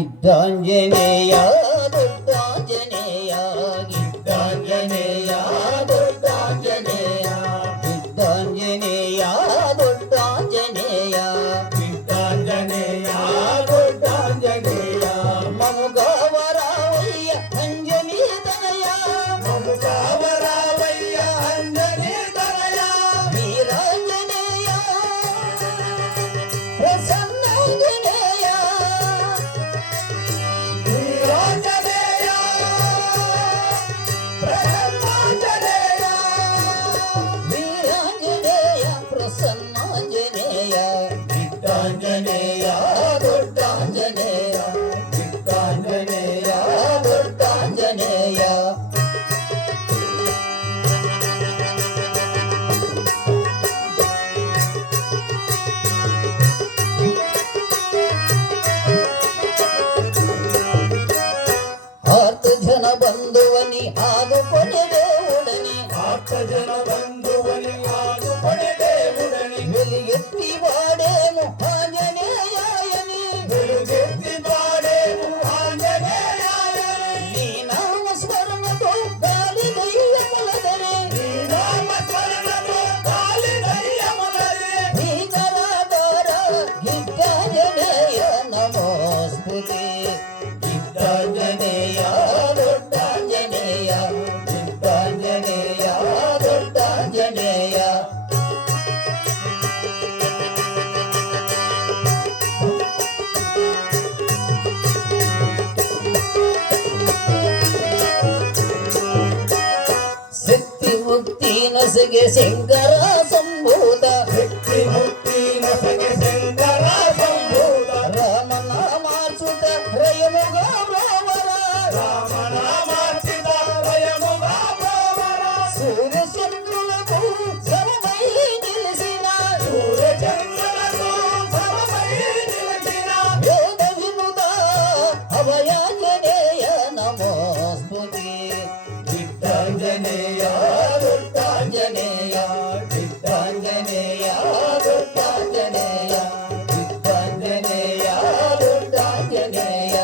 గిద్దాంజనేయ దుర్గాంజనేయ గిద్దాంజనేయ దుర్గాంజనేయ గిద్దాంజనేయ దుర్గాంజనేయ గిద్దాంజనేయ దుర్గాంజనేయ మముగావరావయ్య అంజనీ తనయ మముగావరావయ్య అంజనీ తనయ వీరాంజనేయ ప్రసన్నాంజనేయ గిద్దాంజనేయ దుర్గాంజనేయ గిద్దాంజనేయ దుర్గాంజనేయ ఆర్తజన బంధువని ఆదుకొని దేవుడని ఆర్తజన బంధువని ఆదుకొని దేవుడని వెలుగెత్తి వాడేము ఆంజనేయాయని వెలుగెత్తి వాడేము ఆంజనేయాయని నీ నామ స్మరణతో గాలి దయ్యములదరే నీ నామ స్మరణతో గాలి దయ్యములదరే నీ కరాగార గిద్దాంజనేయ నమోస్తుతే గిద్దాంజనేయ దుర్గాంజనేయ గిద్దాంజనేయ దుర్గాంజనేయ శక్తి ముక్తి నసగే శంకర సంభూత శక్తి ముక్తి నసగే శంకర సంభూత రామనామార్చుత రయముగా బ్రోవర రామనామార్చుత రయముగా బ్రోవర సూర్యచంద్రులకు సమమై నిలిసిన సూర్యచంద్రులకు సమమై నిలిసిన వేద వినుత అభయాంజనేయ నమోస్తుతే గిద్దాంజనేయ దుర్గాంజనేయ గిద్దాంజనేయ దుర్గాంజనేయ గిద్దాంజనేయ దుర్గాంజనేయ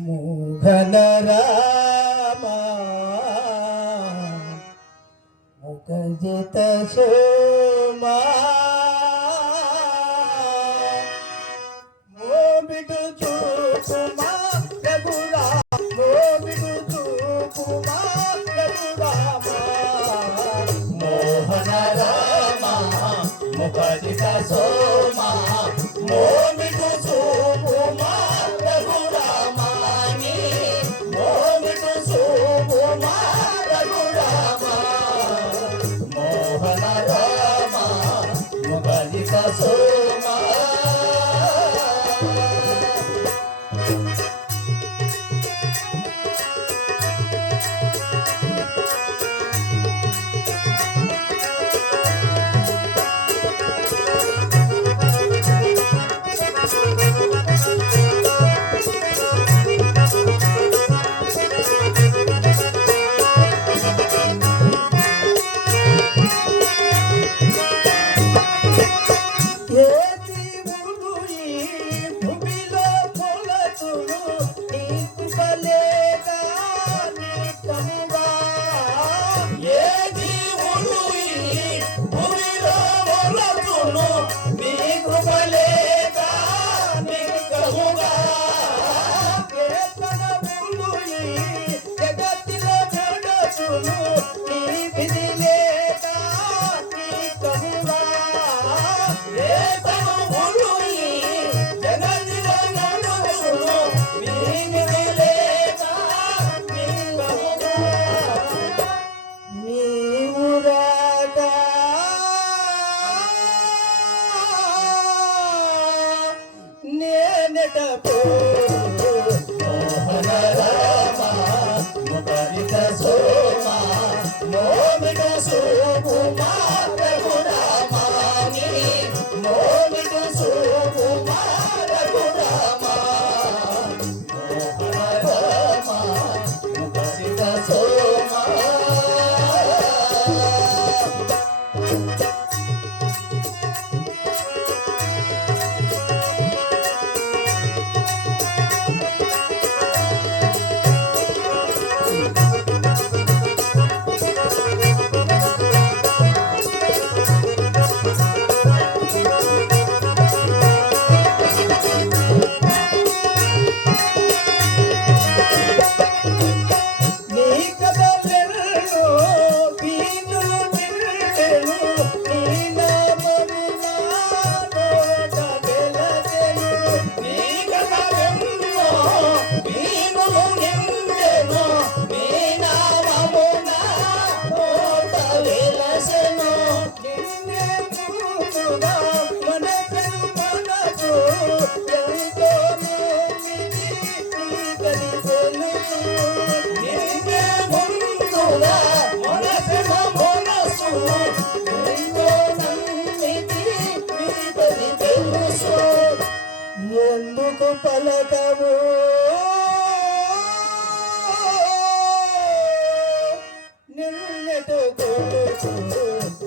మోహన రామ ముఖజిత సోమా మోబిడు చూపుమా రఘురా మోబిడు చూపుమా రఘురామ మోహన రామ ముఖజిత సోమా మోబిడు చూపుమా రఘురామాని మోబిడు చూపుమా రఘురామ మోహన రామ ముఖజిత సోమా నెటకు మోహన రామ ముఖరిత సోమ మోమిట సుకుమార రఘురామాని మోమిట సుకుమార రఘురామ మోహన రామ ముఖరిత సోమ ఎందుకు పలకవు నిన్నెటుకు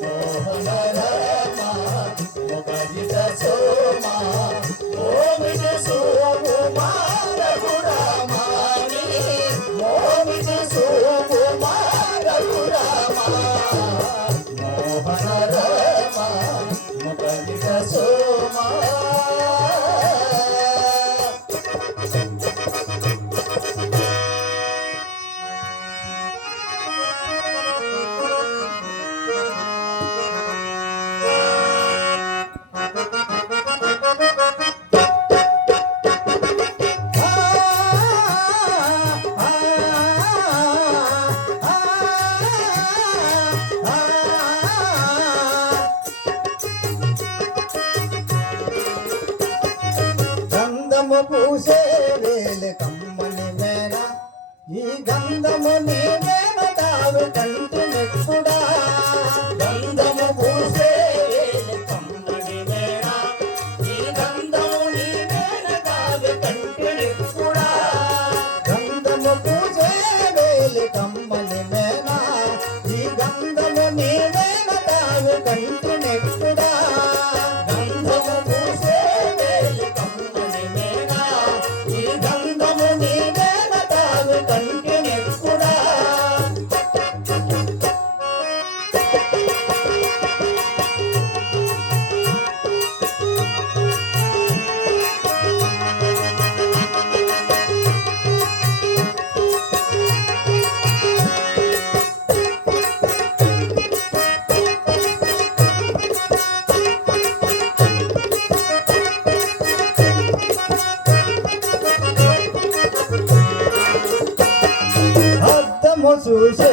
మోహన రామ ముఖజిత సోమ మోమిట సుకుమార రఘురామాని మోమిట సుకుమార రఘురామ మోహన రామ ముఖజిత సోమ పూసే వేల కమ్మని మేన ఈ గంధము నీ మేన తావు కంటి నెక్కుడా గంధము పూసే వేల కమ్మని మేన ఈ గంధము నీ మేన తావు కంటి నెక్కుడా గంధము పూసే వేల కమ్మని మేన ఈ గంధము నీ మేన తావు కంటి నెక్కుడా గంధము పూసే వేల కమ్మని మేన ఈ గంధము నీ మేన తావు కంటి నెక్కుడా అద్దము చూసే